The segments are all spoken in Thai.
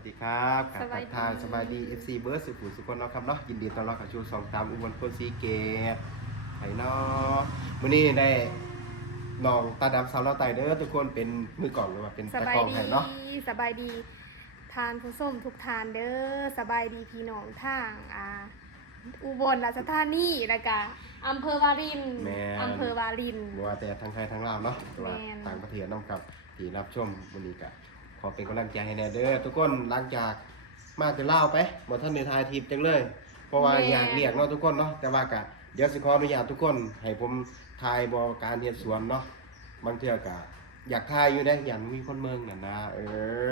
วัสดีครับกับสวัสดีทางสบายดี FC เบิร์ดสุขุมสุขคนเนาะครับเนาะยินดีต้อนรับเข้าสู่สองตามอุบลคนสีเกตไห้เนาะมื้อนี้ได้น้องตาดำสาวเราไตเด้อทุกคนเป็นมือกล่องหรือว่าเป็นสตะบายกล้องดีให้เนาะสบายดีทานผู้ส้มทุกทานเด้อสบายดีพี่น้องทางอ่าอุบลราชธานีแล้วก็อำเภอวารินแม่นอำเภอวารินบ่ว่าแต่ทางไทยทางลาวเนาะหรือว่าแม่นต่างประเทศเน้องครับที่รับชมมื้อนี้ก็ ขอเป็นกำลังใจให้แน่เด้อทุกคนหลังจากมาแต่ลาวไปบ่ทันได้ถ่ายทีปจังเลย เพราะว่าอยากเรียกเนาะทุกคนเนาะแต่ว่าก็เดี๋ยวสิขออนุญาตทุกคน ให้ผมถ่ายบ่การเรียนสวนเนาะบางเทื่อก็อยากถ่ายอยู่ได้อยากมีคนเมืองน่ะนะเอ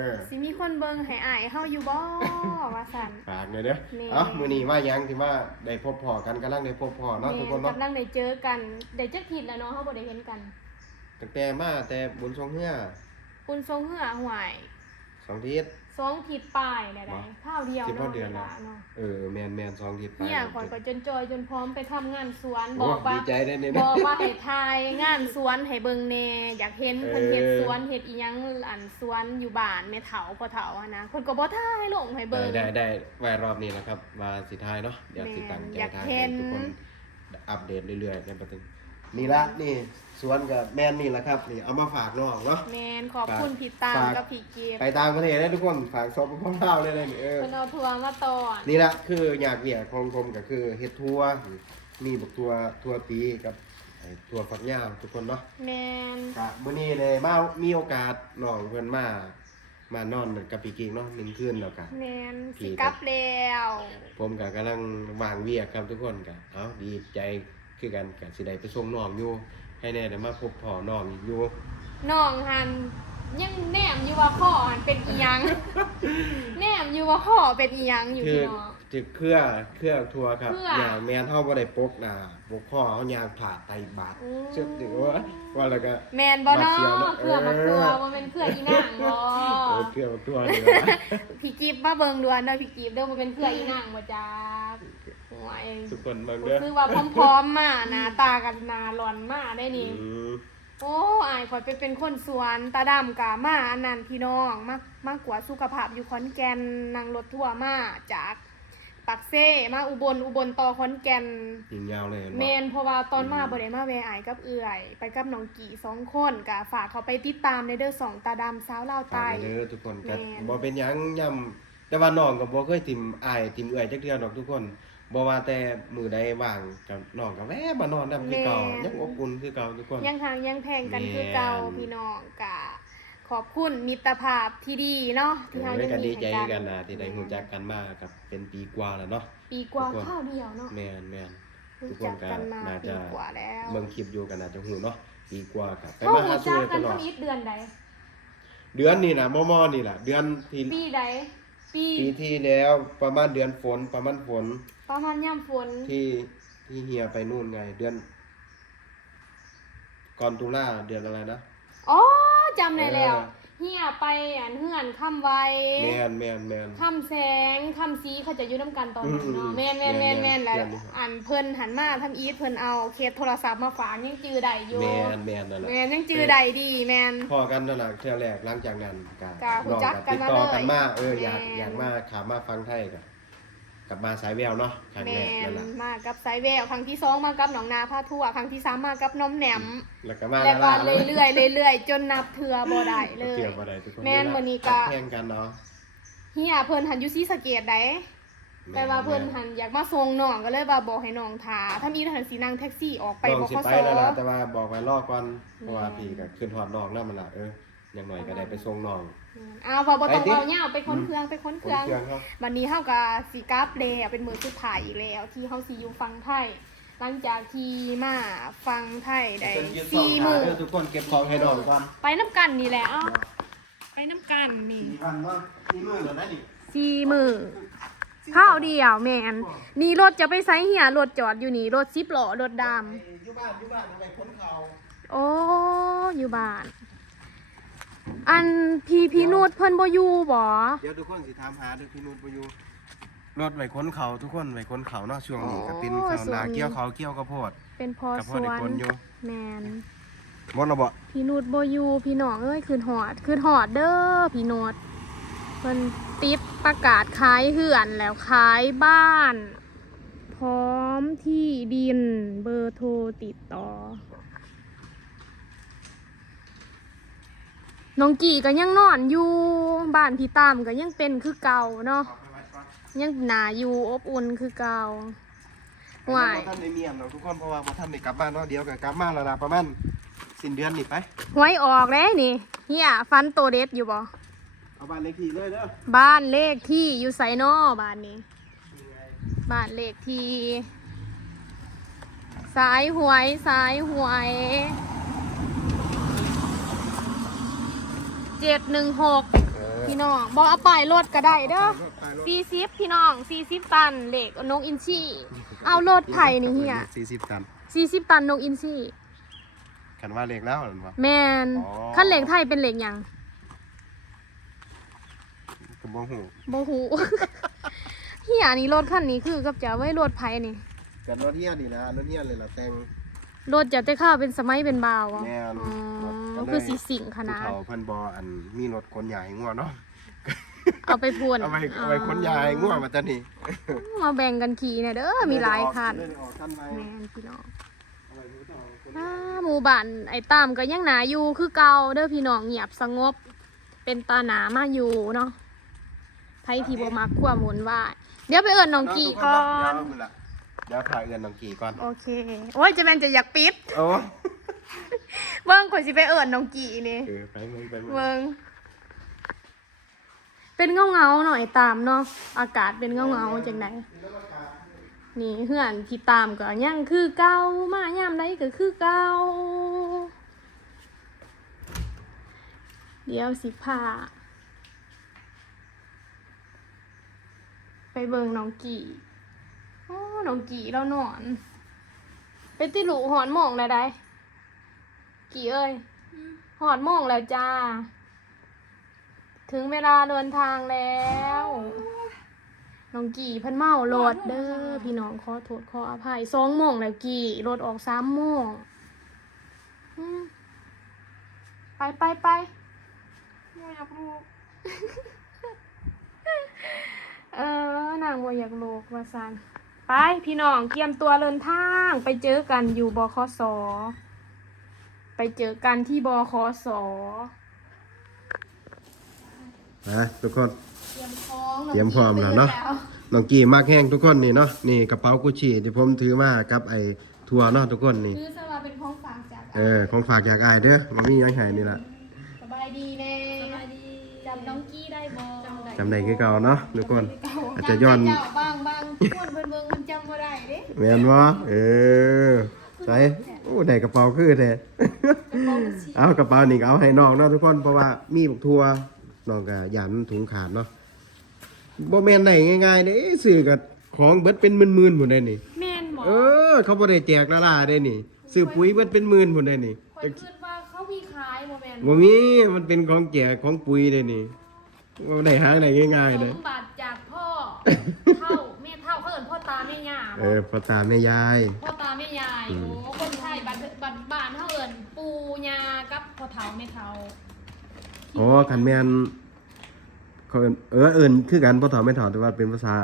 อสิมีคนเบิงให้อายเฮาอยู่บ่ว่าซั่น ฝากเลยเด้อแม่ เอ้ามื้อนี้ว่ายังที่ว่าได้พบพ่อกันกำลังได้พบพ่อเนาะทุกคนแม่เนาะกำลังได้เจอกันได้จักทิศแล้วเนาะเฮาบ่ได้เห็นกันตั้งแต่มาแต่บุญทรงเฮือ คุณทรงเหือหวยสองทิศ สองทิศปลายได้บ่ๆข้าวเดียวสิบกว่าเนาะเดือนเวแล้วลาเนาะเออแมนแมนสองทิศไปเนี่ยข่อยก็จนจอยจนพร้อมไปทำงานสวนบโอ้อกว่า ดีใจได้เนี่ยบนะอกว่าให้ทายงานสวนให้เบิ่งแหน่อยากเห็นเพิ่นเออเฮ็ดสวนเฮ็ดอีหยังอันสวนอยู่บ้านแม่เฒ่าพ่อเฒ่าอะนะเพิ่นก็บ่ทายลงให้ได้เบิ่งได้ได้ไว้รอบนี้นะครับมาสิท้ายเนาะเดี๋ยวสิตั้งใจอยากท้ายเห็ให้น ทุกคนอัปเดตเรื่อยๆในประเด็ นนี่ละนี่สวนกับแม่นนี่แหละครับนี่เอามาฝากน้องเนาะ แม่นขอบคุณพี่ตามฝาก กับพี่เก็บไปต่างประเทศได้ทุกคนฝากซอฟต์พอเล่าเลยเลยนี่เออ เพิ่นเอาทัวร์มาตอนนี่แหละคืออยากเบียของผมก็คือเฮ็ดทัวร์นี่บอกทัวร์ทัวร์ปีกับไอ้ทัวร์ฝักยาวทุกคนเนาะ แม่นกะมื้อนี้เลยมามีโอกาสน้องเพิ่นมามานอนกับพี่กิ่งเนาะหนึ่งคืนแล้วกะแม่นพี่สิครับกลับแล้วผมก็กำลังวางเวียกครับทุกคนกะเอ้าดีใจ คือกันกะสิได้ไปส่งน้องอยู่ ให้แน่ได้มาพบพ่อน้องอีกอยู่น้องหันยังแนมอยู่ว่าข้อหันเป็นอีหยัง แนมอยู่ว่าข้อเป็นอีหยังอยู่คืพี่อน้องจึกเครือเครือทัวร์ครับเครืออย่างแม่นเฮาบ่ได้ปกหน้าปกข้อเฮายางผ่าไตบาดโอ้เชื่อถือว่าว่าแล้วก็ แมนบ่เนาะบาดเสียวเนอะเครือมาเออเครือบ่แม่นเครืออีนางบ่เออเครือทัวร์นี่พี่กิฟมาเบิ่งดวนเด้อพี่กิฟเด้อบ่เป็นเครืออีนางบ่จ้าโอ้ ยทุกคนเบิ่งเด้อคือว่าพร้อมๆมาหน้าตากันหน้าร้อนมาได้นี่ อืมโอ้อายข่อยไปเป็นคนสวนตาดำกะมาอันนั้นพี่น้องมามากกว่าสุขภาพอยู่ขอนแก่นนั่งรถทั่วร์มาจากปักเซ่มาอุบลอุบลต่อขอนแก่น ยิงยาวเลยเห็นบ่ แมนเพราะว่าตอนมาบ่ได้มาแวะอายกับเอื่อย ไปกับน้องกี่สองคนกะฝากเขาไปติดตามในเด้อสองตาดำสาวลาวฝาใต้กไว้เด้อทุกคนก็แม่น บ่เป็นหยังย่ำแต่ว่าน้องก็บ่เคยทิมอายทิมเอื้อยจักเทื่อดอกทุกคน บ่ว่าแต่มือใดว่างกับน้องก็แวะมานอนนำคือเก่ายังอบอุ่นคือเก่าทุกคน ยังห่างยังแพงกันแม่นคือเก่าพี่น้องกะขอบคุณมิตรภาพที่ดีเนาะที่เฮาเออยังก็มีดีใจให้กันนะที่ได้รู้จักกันมากับเป็นปีกว่าแล้วเนาะ ปีกว่าทุกคน ข้าวเดียวเนาะแม่นแม่น ทุรู้กคนจักกันมาก็น่าปีจะ กว่าแล้วเบิ่งคลิปอยู่กันน่าจะฮู้เนาะปีกว่าครับไปเขามาหารู้สู่จักกันกันตลอดทำอีทเดือนใดเดือนนี้น่ะมอๆนี่ล่ะ เดือนที่ปีใด ปีปีที่แล้วประมาณเดือนฝนประมาณฝนประมาณย่ำฝนที่ที่เฮียไปนู่นไง เดือน ก่อนตุลาเดือนอะไรนะอ๋อจำได้แล้ว เออ เฮียไปอันเฮือนคำไวแมนแมนแมนคำแสงคำสีเขาจะอยู่น้ำกันตอนนั้นอืมเนาะอืมแม่นแม่นแม่นแม่นแม่แล้วนแม่น อันเพิ่นหันมาทำอีทเพิ่นเอาเคสโทรศัพท์มาฝากยังจือได้อยู่แมนแมนนั่นแหละแม่นยังจือได้ดีแม่นพอกันนั่นแหละเที่ยวแรกหลังจากนั้นก็ก็รู้จักกันติดต่อกันมามาเลยเอออยากแม่นอยากมาขามาฟังไทยกับ กลับมาสายแววเนาะครั้งแม่แรกนั่นนแหละมากับสายแววครั้งที่สองมากับหนองนาพาทั่วครั้งที่สามมากับน้อมแหนม แล้วก็มาแล้วก็ล่าเรื่อยๆเรื่อยๆจนนับเทือบ่ได้เลยเกี่ยวบ่ได้ทุกคนแม่นมื้อนี้ก็ แข่งกันเนาะเฮียเพิ่นหันอยู่ซีสะเกตได้แต่ว่าเพิ่นหันอยากมาส่งน้องก็เลยว่าบอกให้น้องทาถ้ามีทหารสีนั่งแท็กซี่ออกไปไปบ่สิเขาไปซอแล้วล่ะแต่ว่าบอกไว้รอก่อนเพราะว่าแม่นพี่ก็ขึ้นฮอดน้องนำมันล่ะเอออย่างน้อยก็ได้ไปส่งน้อง อ้าวว่าบ่ต้องไปติเว้าเหย้าไปค้นเครื่องไปค้นผเคมรื่องเครื่องเขาวันนี้เฮาก็สิกลับแล้วเป็นมื้อสุดท้ายอีกแล้ว ที่เฮาสิอยู่ฟังไทย หลังจากที่มาฟังไทยได้เป็นยืนสองสี่ขามื้อเด้อทุกคนเก็บของให้น้องก่อนไปน้ำกันนี่แหละเอ้าไปน้ำกันนี่สี่พันเนาะสี่มื้อแล้วนะนี่สี่มื้อข้าวเดียวแม่นนี่รถจะไปไสเหียรถจอดอยู่นี่รถ10ล้อรถดำ อยู่บ้านอยู่บ้านทำไมคนเขาโอ้อยู่บ้าน อันพี่พี่นูดเพิ่นบ่อยู่บ่เดี๋ยวทุกคนสิถามหาเด้อพี่นุ่นบ่อยู่รถไว้คนเขาทุกคนไว้คนเขาเนาะช่วงนี้ก็เป็นข้าวนาเกี่ยวเขาวเกี่ยวข้าวโพดเป็นพอกับสพ่อวได้นคนอยู่แมนหมดแล้วบ่พี่นูดบ่อยู่พี่น้องเอ้ยคืนหอดคืนหอดเด้อพี่นูดเพิ่นติดประกาศขายเหือนแล้วขายบ้าน พร้อมที่ดินเบอร์โทรติดต่อ น้องกี่ก็ยังนอนอยู่บ้านพี่ตามก็ยังเป็นคือเก่าเนาะยังหนาอยู่อบอุ่นคือเก่าหวายท่านในเมียนเราะทุกคนเพราะว่าบ่ท่านได้กลับบ้านเนาะเดี๋ยวก็กลับมาแล้วล่ะประมาณสิ้นเดือนนี่ไปหวยออกแล้วนี่เฮียฟันโตเด็ดอยู่บ่เอาบ้านเลขที่เลยเด้อบ้านเลขที่อยู่ไซนอบ้านนี้ บ้านเลขที่สายหวยสายหวย เจ็ดหนึ่งหกเออพี่น้องบอกเอาป้ายรถก็ได้เด้อไปรถสี่สิบพี่น้องสี่สิบตันเหล็กนกอินชี่เอารถไผ่นี่เฮียสี่สิบตันสี่สิบตันนกอินชี่กันว่าเลขแล้วเหรอวะแมนอ๋อขั้นเหล็กไทยเป็นเหล็กหยังกระบอกหูโบหูเฮียนี่รถคันนี้คือกับจะไว้รถไผ่นี่กันรถเฮียนี่นะรถเฮียเลยล่ะแต่ง รถจะได้ข้าวเป็นสมัยเป็นบ่าวอะแม่นอ๋อก็เลย คือสีสิงขผู้นาด เฒ่าเพิ่นบ่อันมีรถขนยาให้งัวเนาะเอาไปพวนเอาไปเอาไปขนยาให้งัวมาตอนนี้มาแบ่งกันขี่เนี่ยเด้อมีหลายคันเลยออกคันใหม่แมนพี่น้องเอาไปผู้เฒ่าขนอ่าหมู่บ้านไอ้ตามก็ยังหนาอยู่คือเก่าเด้อพี่น้องเงียบสงบ เป็นตาหนามาอยู่เนาะไผที่บ่มักความหมุนวายเดี๋ยวไปเอิ้นน้องกี่ก่อนเดี๋ยวล่ะ เดี๋ยวถ่ายเอื้อนน้องกี่ก่อน โอเค โอ้ยจะแม่นจะอยากปิด โอ้เบิ่งข่อยสิไปเอิ้นน้องกี่นี่เออไปมึงไปมึงเบิ่งเป็นเงาเงาๆหน่อยตามเนาะ อากาศเป็นเงาเงาๆจังไดนี่เฮือนพี่ตามก็ยังคือเก่ามายามใดก็คือเก่าเดี๋ยวสิพาไปเบิ่งน้องกี่อ๋อ น้องกี่เรานอน ไปติหลูหอนหมองแล้วได้ กี่เอ้ยหอนหมองแล้วจ้า ถึงเวลาเดินทางแล้วน้องกี่เพิ่นเมารถเด้อพี่น้องขอโทษขออภัยสองโมงแล้วกี่รถออกสามโมงอืมไปไปไปบ่อยากลูกเออนางบ่อยากลูกว่าซัน ไปพี่น้องเตรียมตัวเดินทาง ไปเจอกันอยู่บคสไปเจอกันที่บคสนะทุกคน เตรียมพร้อมเตรียมพร้อมแล้วเนาะน้องกี่มากแห้งทุกคนนี่เนาะนี่กระเป๋ากุชชี่ที่ผมถือมากับไอ้ทัวร์เนาะทุกคนนี่คือสว่าเป็นของฝากจากเออของฝากจากอายเด้อบ่มีหยังให้นี่ล่ะสบายดีแน่สบายดีจำน้องกี้ได้บ่จำได้จำได้คือเก่าเนาะทุกคน อาจจะย้อนจำได้เจ้าบางบางคนเบิ่งเบิ่งมันจำบ่ได้เด้ แม่นบ่เออใส่โอ้ได้กระเป๋าคือแท้เอากระเป๋านี่ก็เอาให้น้องเนาะทุกคนเพราะว่ามีบักทัวน้องก็ยานมันถุงขาดเนาะบ่แม่นได้ง่ายๆเด้ซื้อกับของเบิดเป็นหมื่นๆพุ่นได้นี่แม่นบ่เออ เขาบ่ได้แจกละล่าได้นี่ซื้อปุ๋ยเบิดเป็นหมื่นพุ่นได้นี่ข่อยคิดว่าเขามีขายบ่แม่นบ่มีมันเป็นของแจกของปุ๋ยได้นี่บ่ได้หาได้ง่ายๆสเด้มบัติจากพ่อ เอบ่อพ่อตาแม่ยาย พ่อตาแม่ยายอืม โอ้คนไทยบัดบัดบ้านเฮาเอิ้นปู่ย่ากับพ่อเฒ่าแม่เฒ่าอ๋อคันแม่นเขาเอิ้นเออเอิ้นคือกันบ่ถอดไม่ถอดแต่ว่าเป็นภาษา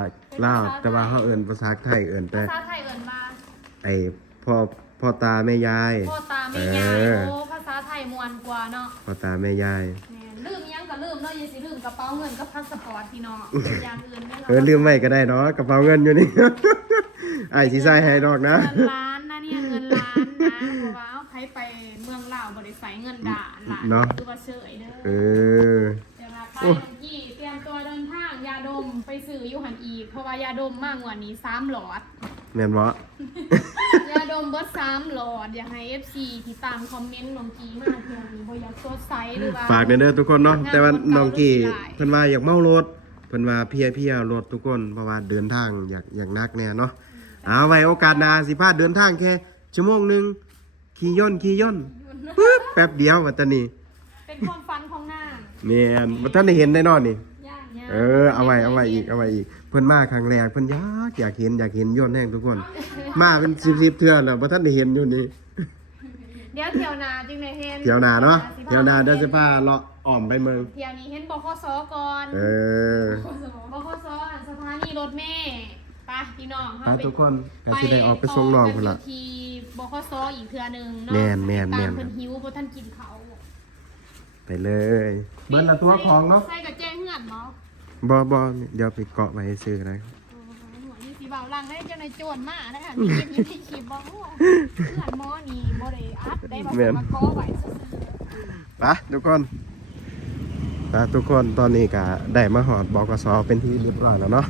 ลาวแต่ว่าเขาเอิ้นภาษาไทยเอิ้นแต่ภาษาไทยเอิ้นว่าไอ้พ่อพ่อตาแม่ยาย พ่อตาแม่ยายเออ โอ้ภาษาไทยม่วนกว่าเนาะพ่อตาแม่ยาย แม่นลืมยังก็ลืมเนาะอย่าสิลืมกระเป๋าเงินกับพาสปอร์ตพี่น้องอย่างอื่นไม่เออลืมไว้ก็ได้เนาะกระเป๋าเงินอยู่นี่ ไอ้สิใส่ให้ดอกนะ เงินล้านนะเนี่ยเงินล้านนะเพราะว่าเอาใครไปเมืองลาวบ่ได้ใส่เงินด่าหลานเนาะ คือว่าเฉยเด้เอออ เดี๋ยวมาไปยี่เตรียมตัวเดินทางยาดมไปซื้ออยู่หันอีกเพราะว่ายาดมมากกว่านี้สามหลอด แม่นบ่ ยาดมเบิดสามหลอด อยากให้ FC ที่ตามคอมเมนต์น้องกีมาเพื่อนบ่อยากสดใสหรือว่าฝากเด้อทุกคนเนาะแต่ว่าน้องกี้ได้เพิ่นว่าอยากเมารถเพิ่นว่าเพียเพียรถทุกคนเพราะว่าเดินทางอยากอยากนักแน่เนาะ เอาไว้โอกาสหน้าสิพาเดินทางแค่ชั่วโมงหนึงขี่ย่นต์ขี่ย่นต์ปึ๊บแป๊บเดียวว่าตอนนี้เป็นความฝันของนางแม่นบ่ทันได้เห็นแน่นอนนี่ย่างย่างเออเอาไว้เอาไว้อีกเอาไว้อีกเพิ่นมาครั้งแรกเพิ่นอยากอยากเห็นอยากเห็นย่นต์แห้งทุกคน มาเป็น10ๆเทื่อแล้วบ่ทันได้เห็นอยู่นี่เดี๋ยวเที่ยวหนาจึงได้เห็นเที่ยวหน้าเนาะเที่ยวหน้าเดี๋ยวสิพาเลาะอ้อมไปเมืองเที่ยวนี้เห็นบคสก่อนเออบคสอันสถานีรถเมล์ ไปพี่น้องไปเฮาไปทุกคนก็สิได้ออกไปส่งน้องพุ่นละไปที่บคสอีกเทื่อหนึงเนาะแม่นแม่นแม่น ตาเพิ่นหิวบ่ทันกินเขาวไปเลย เบิ้ลละตัวของเนาะใส่กับแจ้งเหือนเนาะบ่บ่เดี๋ยวไปเกาะไว้ซื้อนะหัวนี่สีเบาลังได้เจ้าในายโจรมานะคะมีเก็บอยู่ที่คลิปบ่โอ้เหือนหมอนี่บ่ได้อัพได้มามาขอไว้ซื่อไปทุกคนไปทุกคนตอนนี้ก็ได้มาหอดบกสเป็นที่เรียบร้อยแล้วเนาะ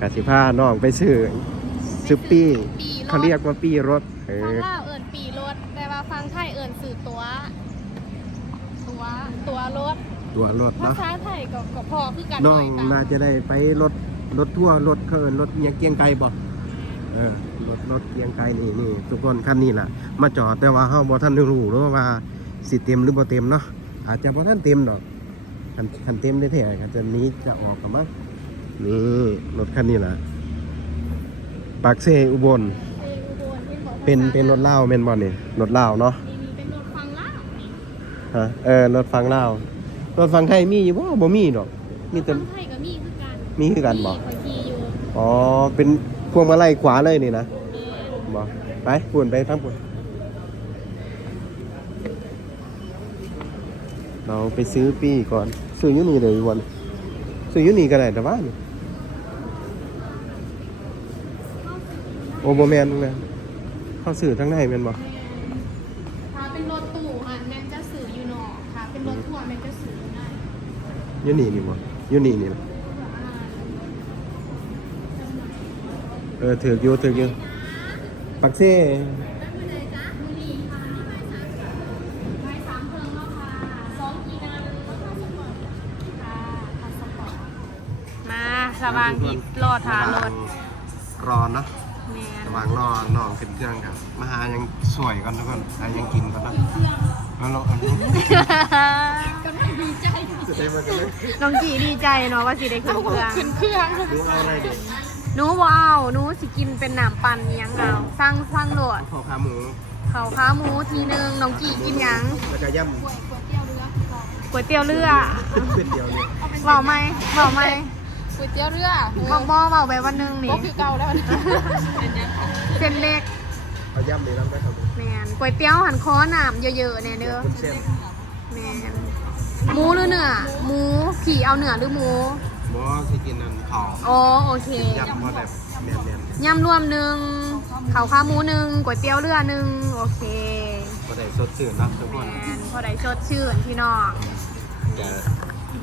กสิพาน้องไปซื้อๆซื้อปี้ปีรถเขาเรียกว่าปี้รถเอฟังอ ลาวเอิ้นปีรถ แต่ว่าฟังไทยเอิ้นสื่อตัว ตัวตัวรถตัวรถภาเนาะษาไทยก็ก็พอคือกันน้องหยตามน่าจะได้ไปรถรถทั่วร์รถเคินรถเอียงเกียงไกลบ่เออรถรถเกียงไกลนี่นี่ทุกคนคันนี้ล่ะ มาจอดแต่ว่าเฮาบ่ทันได้รู้หรือว่าสิเต็มหรือบ่เต็มเนาะอาจจะบ่ทันเต็มดอกคันคันเต็มได้แท้ก็จะหนี้จะออกกันมั้ง นี่รถคันนี้ล่ะปากเซอุบลเอออุบลที่บอกเป็นเป็นรถเล่าวแม่นบ่นี่รถเล่าวเนาะนี่นี่เป็นรถฟังลาวนี่ฮะเออรถฟังเล่าวรถฟังไทยมีอยู่บ่บ่มีดอกมีแต่ฟังไทยก็มีคือกันมีคือกันบ่มีคนขี่อยู่อ๋อเป็นพวงมาลัยขวาเลยนี่นะเออบอกไปปุ่นไปทั้งปุ่นเราไปซื้อปี้ก่อน ซื้ออยูนี่เลยวันซื้ออยูนี่ก็ได้แต่ว่านี่ โอโบแมนแมนเขาซื้อทั้งในแมนบอกถ้าเป็นรถตู้อะแม่นจะสื่ออยู่นอกถ้าเป็นรถทัวร์แม่นจะสื่ออยู่ในยูนี่นี่บอกยูนี่นี่ล่ะเออถือกอยู่ถือกอยู่ปักเซ่ไม้สามเพิงแล้วค่ะสองกีนาค่ะพาสปอร์ตมาสว่างที่รอทารถ รอเนาะแม่น ระหว่างรอน้องขึ้นเครื่องครับมาหายังสวยก่อนทุกคนหายังกินก่อนนะแล้วเราอันนี้กำลังดีใจจะได้มากันเลยน้องจีดีใจเนาะว่าสิได้ขึ้นเครื่องขึ้นเครื่องดูเอาอะไรเด็กหนูบ่เอาหนูสิกินเป็นน้ำปั่นอิหยังเอาสั่งสั่งโหลดขอขาหมูเขาขาหมูทีหนึงน้องจีกินหยังแล้วก็ย่ก๋วยเตี๋ยวเรือำเป็นเดียวเนี่ยเว้าไหมเว้าไหม ก๋วยเตี๋ยวเรือบ่บ่เว้าแบบวันหนึงนี่ก็คือเก่าแล้วเส้นเล็กเอาย่ำเลยแล้วได้ครับแม่นก๋วยเตี๋ยวหันคอน้ำเยอะๆแน่เด้อคุณเส้นแม่นหมูหรือเนื้อหมูผีเอาเนื้อหรือหมูบอสที่กินนั่นข้าวอ๋อโอเคย่ำพอแบบแมนแมนยำรวมหนึ่งข้าวขาหมูหนึ่งก๋วยเตี๋ยวเรือหนึ่งโอเคพอได้สดชื่นเนาะทุกคนแม่นพอได้ชดชื่นพี่น้องจ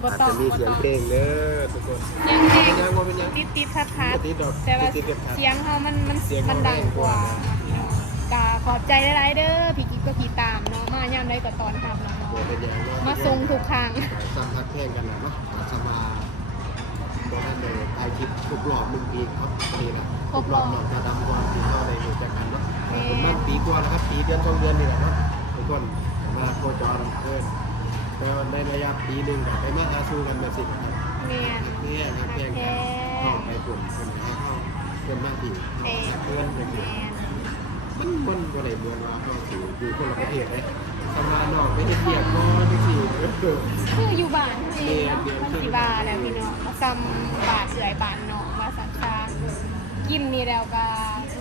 ะอาจจะมีเสียงเพลงเด้อทุกคนเสียงเพลงเป็นยังว่าเป็นยังติดติดๆทัดทัดติดดอกแต่ว่าติดเก็บทัด เสียงเขามันมันเสียงมันดังกว่าเขาแรงกว่ากาขอบใจหลายๆเด้อพี่กิ๊กก็พี่ตามเนาะมายามใดก็ตอนทำเนาะโบเป็นยังว่ามาส่งทุกครั้งซ้ำทักเพลงกันนะเนาะสมาโบนั่นเลยถ่ายคลิปทุกรอบหนึ่งปีครับนี่นะทุกรอบเนาะจะดำก่อนที่เข้าในหัวใจกันเนาะผมนั่นปีกว่าแล้วครับปีเดือนสองเดือนนี่แหละเนาะทุกคนมาโคจรเกิน ก็ในระยะปีหนึ่งกับไปมาหาสู้กันแบบสิครับแม่นเพื่อนครับเพื่อนครับเข้าไปกลุ่มคนให้เข้าเพื่อนมากที่เพื่อนเป็นสิแม่นมันมันก็ได้เมือนว่าเราสิอยู่คนละประเทศเลยทำงานนอกไปเฮ็ดเบียกบ่จังซี่เออ คืออยู่บ้านเองเนาะมันสิบาแล้วพี่น้องมาซ้ำบาทเอื่อยบานน้องมาสักซากินนี่แล้วก็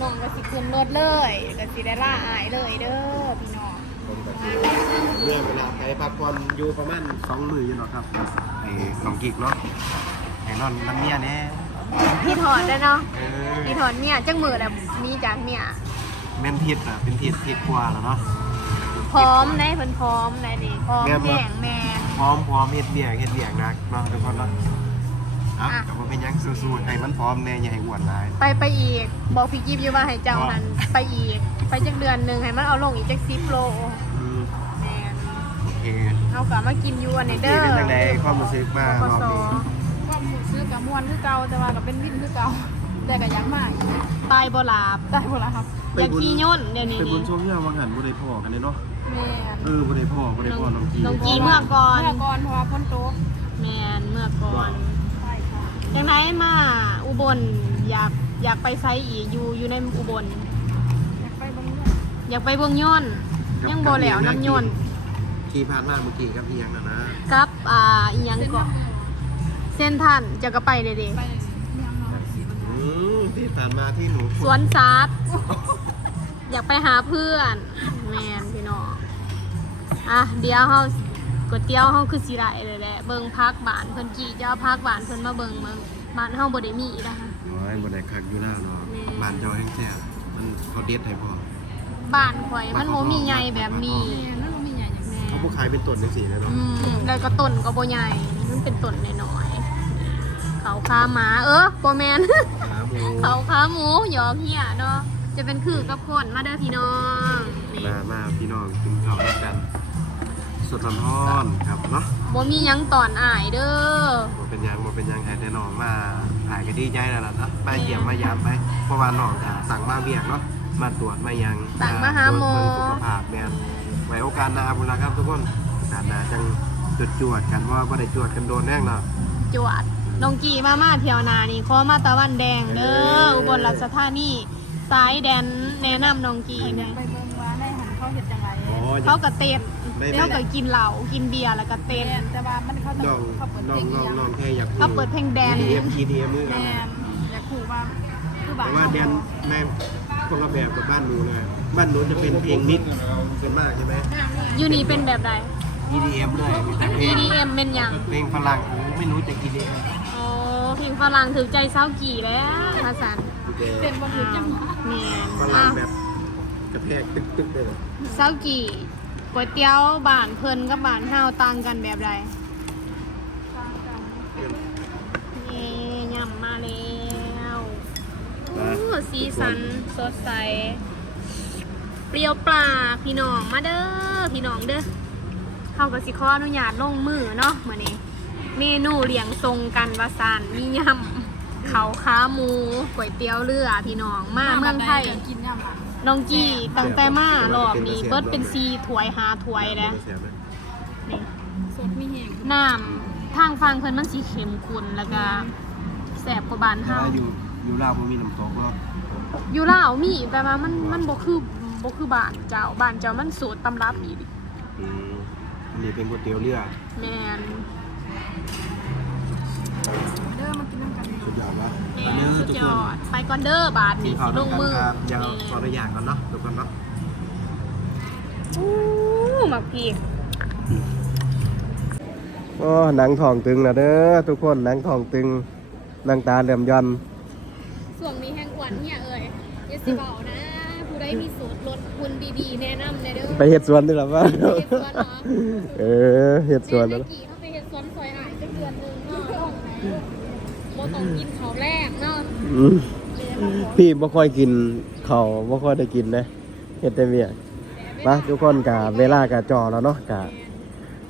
น้องก็สิขึ้นรถเลยก็สิได้ล่าอายเลยเด้อพี่น้อง ผมก็สิเรื่องเวลาไปพักผ่อนอยู่ประมาณ2มื้ออยู่เนาะครับไอ้น้องกิกเนาะไอ้นอนน้ำเมียแน่พี่ถอนได้เนาะเออพี่ถอนเนี่ยจังมือแล้วมีจากเนี่ยแม่นทิศน่ะเป็นทิศทิศกว่าแล้วเนาะพร้อมได้เพิ่นพร้อมได้นี่พร้อมแม่นบ่แม่งแม่นพร้อมพร้อมเฮ็ดเบียกเฮ็ดเบียกหนักเนาะทุกคนเนาะอะอะก็บ่เป็นหยังสู้ๆให้มันพร้อมแน่อย่าให้อ้วนหลาย ไปไปอีก บอกพี่กิฟอยู่ว่าให้เจ้าหันไปอีก ไปจักเดือนหนึงให้มันเอาลงอีกจัก10โลอืมแม่น โอเคเอากลับมากินอยู่อันนี้นี่เด้อเป็นจังไดความรู้สึกมารอบนี้ความหมูซื้อกับมวนคือเก่าแต่ว่าก็เป็นวินคือเก่าแต่ก็ยังมาอยู่ตายบ่หลาบได้หมดแล้วครับอยากขี่ย่นต์เดี๋ยวนี้ไปบุญชมเนี่ยวังหันบ่ได้พ่อกันเลยเนาะแม่นเออบ่ได้พ่อบ่ได้พ่อน้องกีน้องกีเมื่อก่อนเมื่อก่อนเพราะว่าพ้นโต๊ะแม่นเมื่อก่อนใช่ค่ะจังไดมาอุบลอยากอยากไปไซอีกอยู่อยู่ในอุบล อยากไปเบางเรื่องอยากไปเบิ่งย่นต์ยังบ่แล้วน้ำย่นต์ ขี่ผ่านมาเมื่อกี้กับอีหยังน่ะนะกับอ่าอีหยังเส้นก็ทางเมืองเส้นทันจะก็ไปเลยเด้ไปยังเนาะอืมที่ผ่านมาที่หนูสวนสัตว์อยากไปหาเพื่อนแมนพี่น้องอะเดี๋ยวเฮาก๋วยเตี๋ยวเฮาคือสิได้เลยแหละเบิ่งพักบ้านเพิ่นกี่จะเอาพักบ้านเพิ่นมาเบิ่งเบิ่งบ้านเฮาบ่ได้มีนะคะโอ้ยบ่ได้คักอยู่แล้วเนาะแม่บ้านเจ้าแห้งแท้มันเขาเด็ดให้พ่อบ้านข่อยมันบ่มีใหญ่แบบนี้ ผู้ขายเป็นต้นจังซี่เลยเนาะอืมแล้วก็ต้นก็บ่ใหญ่มันเป็นต้นน้อยๆเขาขาหมาเออบ่แม่น ขาหมูเขาขาหมูหยอกเหี้ยเนาะจะเป็นคือกับคนมาเด้อพี่น้องนี่มามาพี่น้องกินข้าวด้วยกัน สดร้อนๆครับเนาะบ่มีหยังตอนอายเด้อบ่เป็นหยังบ่เป็นหยังให้แต่น้องมาถ่ายก็ดีใจแล้วล่ะเนาะมาเยี่ยมมายามไปเพราะว่าน้องก็สั่งมาเวียกเนาะมาตรวจมายังสั่งมาหาหมอตรวจเบิ่งสุขภาพแม่น ไว้โอกาสหน้าพุ่นล่ะครับทุกคนโอกาสหน้าจังจดจวดๆกันเพราะว่าบ่ได้จวดกันโดนแน่งเนาะจวดลงกี่มามาเที่ยวนานี่ขอมาตะวันแดงเด้ออุบลราชธานีสายแดนแนะนำน้องกีไปเนี่ยไปเบิ่งว่าในหันเขาเฮ็ดจังไงอ๋ออย่าเขาก็เต้นไม่เขาก็กินเหล้ากินเบียร์แล้วก็เต้นแต่ว่ามันเขาน้องเขาเปิดน้อเพลงงน้องยังน้องแค่อยากเขาเปิดเพลงแดน EDM EDM มือแม่กันอยากขู่ว่าคือบ้าแต่นว่าแดนในคนละแบบกับบ้านหนูเลย บ้านหนูจะเป็นเพลงนิดส่วนมากใช่ไหมอยู่นี่เป็นแบบใด EDM เลยมีแต่เพลง EDM เป็นหยังเพลงฝรั่งไม่รู้จะ EDM อ๋อเพลงฝรั่งถือใจเศร้ากี่แล้วภาษาเต้นบ่ถึงจังหวะแม่นฝรั่อะงแบบกระแทกตึกตึกเลยเหรอเศร้ากี่ก๋วยเตี๋ยวบ้านเพิ่นกับบ้านเฮาต่างกันแบบใดเย้ยำมาแล้วโอ้สีสันสดใส เปรี้ยวปลาพี่น้องมาเด้อพี่น้องเด้อเขาก็สิขออนุญาตลงมือเนาะมื้อนี้ เมนูเลี้ยงทรงกันวาซานมียำเขาขาหมูก๋วยเตี๋ยวเรือพี่น้องมาเมืองไทยกินยำอะน้องจีตั้งแต่มารอบนี้เบิดเป็นซีถวยหาถวยแล้วเสียบเลยนี่สดมีแห้งน้ำทางฟังเพิ่นมันสีเข้มข้นแล้วก็แสบกว่าบ้านแต่เฮาว่าอยู่อยู่ลาวมันมีน้ำตกเนาะอยู่ลาวมีแต่ว่ามันมันบ่คือ บ่คือบ้านเจ้าบ้านเจ้ามันสูตรตำรับอีกอืมอันนี้เป็นก๋วยเตี๋ยวเรือแม่นเด้อมากินน้ำกันเลยสุดยอดวะแม่เนื้นอสุดทุกยคนอดไปก่อนเด้อบาทกินี่นข้าวสิลด้วยงกันมือครับเดี๋ยวแม่ขออนุญาตก่อนเนาะทุกคนเนาะอู้หมักพริกโอ้หนังทองตึงนะเด้อทุกคนหนังทองตึงหนังตาเหลื่อมยันส่วงนี้แห้งอ้วนเนี่ยเอ่ยอย่าสิเบานะ ผู้ใดมีสูตรลดหุ่นดีๆ แนะนำแน่เด้อไปเฮ็ดสวนด้วยหรอวะไปเฮ็ดสวนเหรอเออเฮ็ดสวนแม่แล้วตะกี้เขาไปเฮ็ดสวนซอยอ้ายจักเดือนหนึงเนาะต้องบ่ต้องกินข้าวแรกเนาะอืมพี่บ่ค่อยกินข้าวบ่ค่อยได้กินนะเฮ็ดแต่เวียกมาทุกคนกะเวลากะจอแล้วเนาะกะ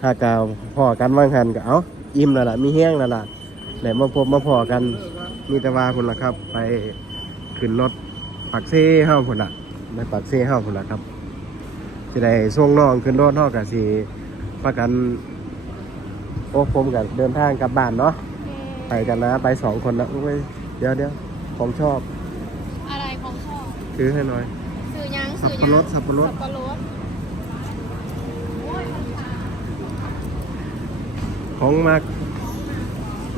ถ้ากะพอกันว่างหันกะเอ้าอิ่มแล้วล่ะมีแห้งแล้วล่ะไหนมาพบมาพอกันมีแต่ว่าพุ่นล่ะครับ ไปขึ้นรถปักเซ่เฮาพุ่นล่ะ ไปปักเซ่เฮาพุ่นล่ะครับสิได้ส่งน้องขึ้นรถเฮาก็สิพากันโอ้ผมก็เดินทางกลับบ้านเนาะไปกันนะไปสองคนนะอุ้ยเดี๋ยวเดี๋ยวของชอบ อะไรของชอบซื้อให้หน่อยซื้อหยังสัซื้บอหปะยังรดสับปะรดสับปะรดของมัก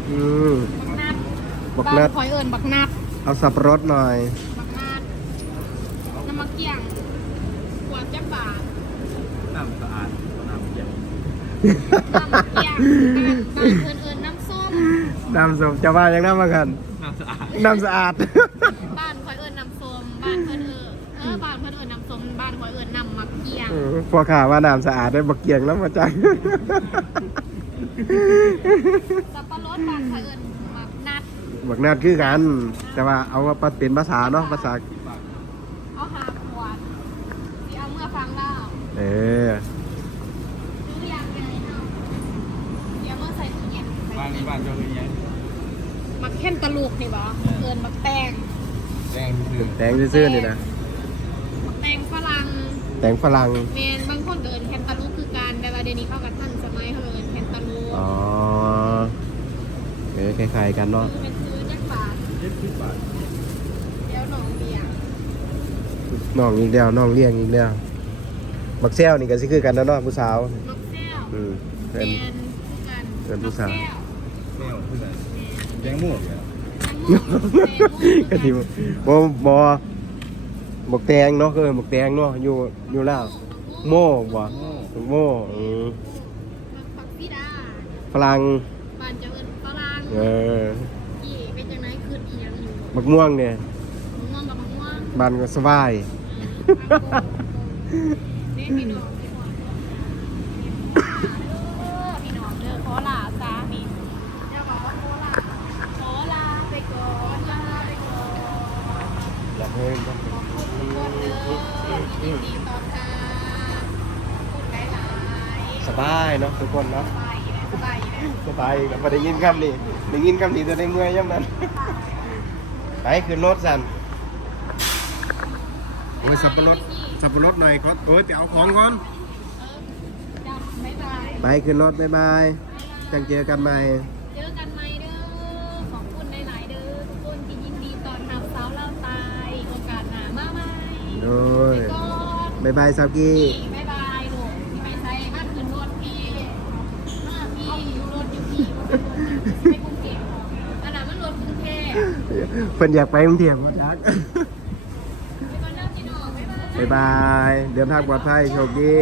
อืมบักนัดบักนัดบ้าข่อยเอิ้นบักนัดเอาสับปะรดหน่อย บักนัดน้ำมะเกียงขวดจักบาท น้ำสะอาดน้ำเย็น น้ำมะ เกียงบ้านบ้านเอิ้นเอิ้นน้ำส้มน้ำสมจะว่ายังน้ำมากัน น้ำสะอาดน้ำสะอาด บ้านข่อยเอิ้นน้ำส้มบ้านเพิ่นเอิ้นเออบ้านเพิ่นเอิ้นน้ำส้มบ้านข่อยเอิ้นน้ำมะเกียงเออพวกข่าว่าน้ำสะอาดได้บักเกียงแล้วมาจัง สับปะรดบ้านข่อยเอิ้นบักนัดบักนาดคือกัน แต่ว่าเอาว่าเป็นภาษาเนาะภาษา เอาหาขวดสิเอาเมื่อฟังเล่าเออ ซื้อยังไงเอาเดี๋ยวเมื่อใส่ตู้เย็น บ้านนี้บ้านเจ้าเป็นยัง มักเข้นตะลูกนี่บ่เอิ้นบักแตงแดงคือแตงซื่อๆนี่นะบักแตงฝรั่งแตงฝรั่งแมนบางคนก็เอิ้นแคนตาลูปคือการแต่ว่าเดี๋ยวนี้เขาก็ทันสมัยเขาเอิ้นแคนตาลูปอ๋อเออคล้ายๆกันเนาะคือเป็นซื้อจักบาทเจ็ดสิบบาทเดี๋ยวหนองเบียงน้องอีกแล้วน้องเลี้ยงอีกแล้วบักแซวนี่ก็สิคือกันนะเนาะผู้สาวมักแซวอืมแมเป็นนคือกันเอินผู้สาวแมวเพื่อน แกงหมูเนี่ยก็สิบ่บ่บ่บักแตงเนาะก็เอิ้นบักแตงเนาะอยู่อยู่ลาวโม่บ่โม่อืมปักพี่ดาฝรั่งบ้านเจะเอิ้นฝรั่งเออกี่เป็นจังไดคืออีหยังอยู่บักม่วงเนี่ยมะม่วงกับมะม่วงบ้านก็สบายนี่พี่น้อง กคนเนาะสบายอยู่นะสบายอยู่นะสบายก็บ่ได้ยินคำนี้ได้ยินคำนี้จะได้เมื่อยย่ำนั้นไปขึ้นรถสั่นโอ้ยสับปะรดสับปะรดหน่อยก็โอ้ยไปเอาของก่อนจ้ะบ๊ายบายไปขึ้นรถบ๊ายบายจังเจอกันใหม่เจอกันใหม่เด้อขอบคุณหลายๆเด้อทุกคนที่ยินดีตอนรับสาวเล่าตายโอกาสหน้ามาใหม่โดยไปก่อนบ๊ายบายซาวกี้ พี่บ๊ายบายลูกพี่ไปใส่ข้างขึ้นรถพี่มาพี่อยู่รถอยู่พี่ไม่กรุงเทพขนาดมันรถกรุงเทพ เพิ่นอยากไปกรุงเทพบ่ทักไปก่อนเด้อพี่น้องบ๊ายบายบ๊ายบาย เดินทางปลอดภัยโชคดี